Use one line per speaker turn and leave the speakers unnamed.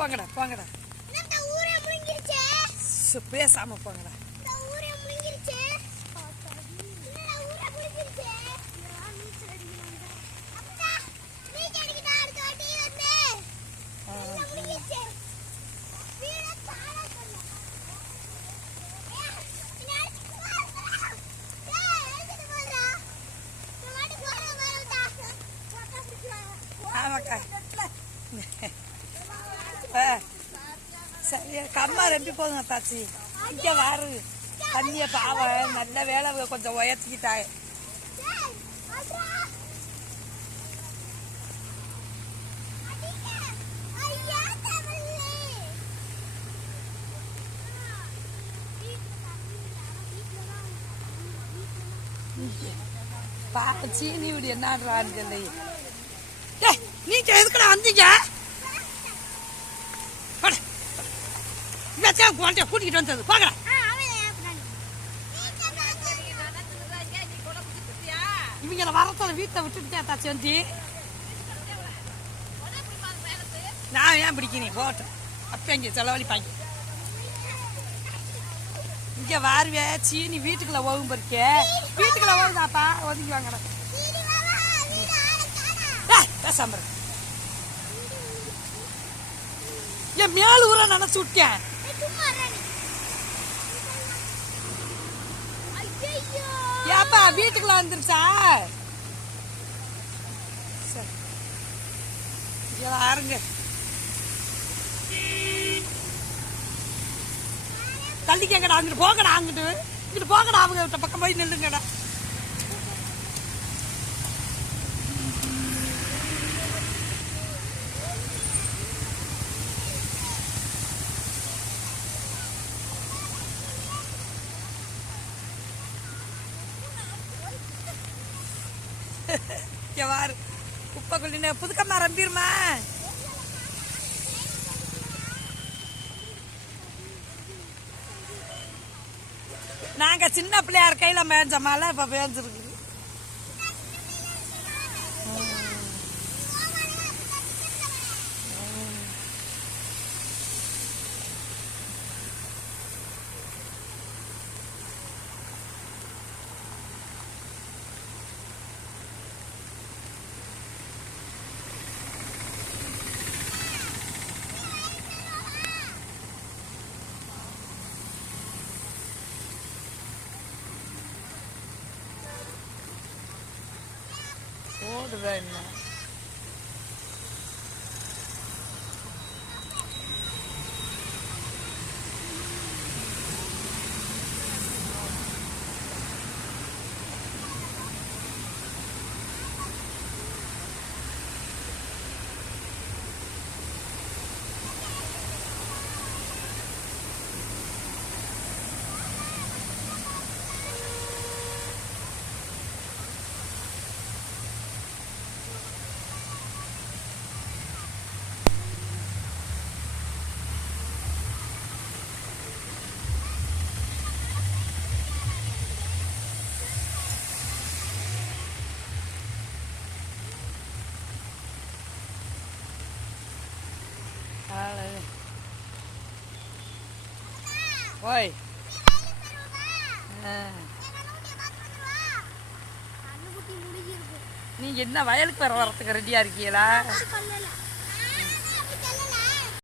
போங்கடா போங்கடா. பேசாம போங்கடா. ஆமாக்கா. கம்மா ரெண்டு போதுங்க தாச்சி இங்கே வாரு. தண்ணியை பாவம் நல்ல வேலை கொஞ்சம் உயர்த்திக்கிட்டாங்க பா சீனி என்ன என்னன்றான்னு சொல்லி குழந்தைய கூட்டிகிட்டு வந்தது போங்கடா இவங்கள வரத்தோட வீட்டை விட்டுட்டு தாச்சி வந்து. நான் ஏன் பிடிக்கிறேன் போட்டேன் அப்போ இங்கே செலவழிப்பாங்க. இங்கே வாருவே சீனி வீட்டுக்குள்ள ஓகும் பறிக்க வீட்டுக்குள்ள ஓகுதாப்பா ஒதுங்கி வாங்கடா. பேசாம. என் மேல் ஊரை நினைச்சு விட்டேன். ஏப்பா வீட்டுக்குள்ள வந்துருச்சா சரி. இங்க வாருங்க. தள்ளிக்கங்கடா அங்கிட்டு போங்கடா அங்கிட்டு. இங்கிட்டு போங்கடா அவங்க பக்கம் போய் நில்லுங்கடா. வாரு. குப்பை குள்ளின புதுக்கம்மா ரம்பிருமா. நாங்க சின்ன பிள்ளையார் கையில மேய்ஞ்ச மழை இப்ப பேஞ்சிருக்கு ஓடுதா என்ன ஓய். நீங்க என்ன வயலுக்கு வர வரத்துக்கு ரெடியா இருக்கீங்களா?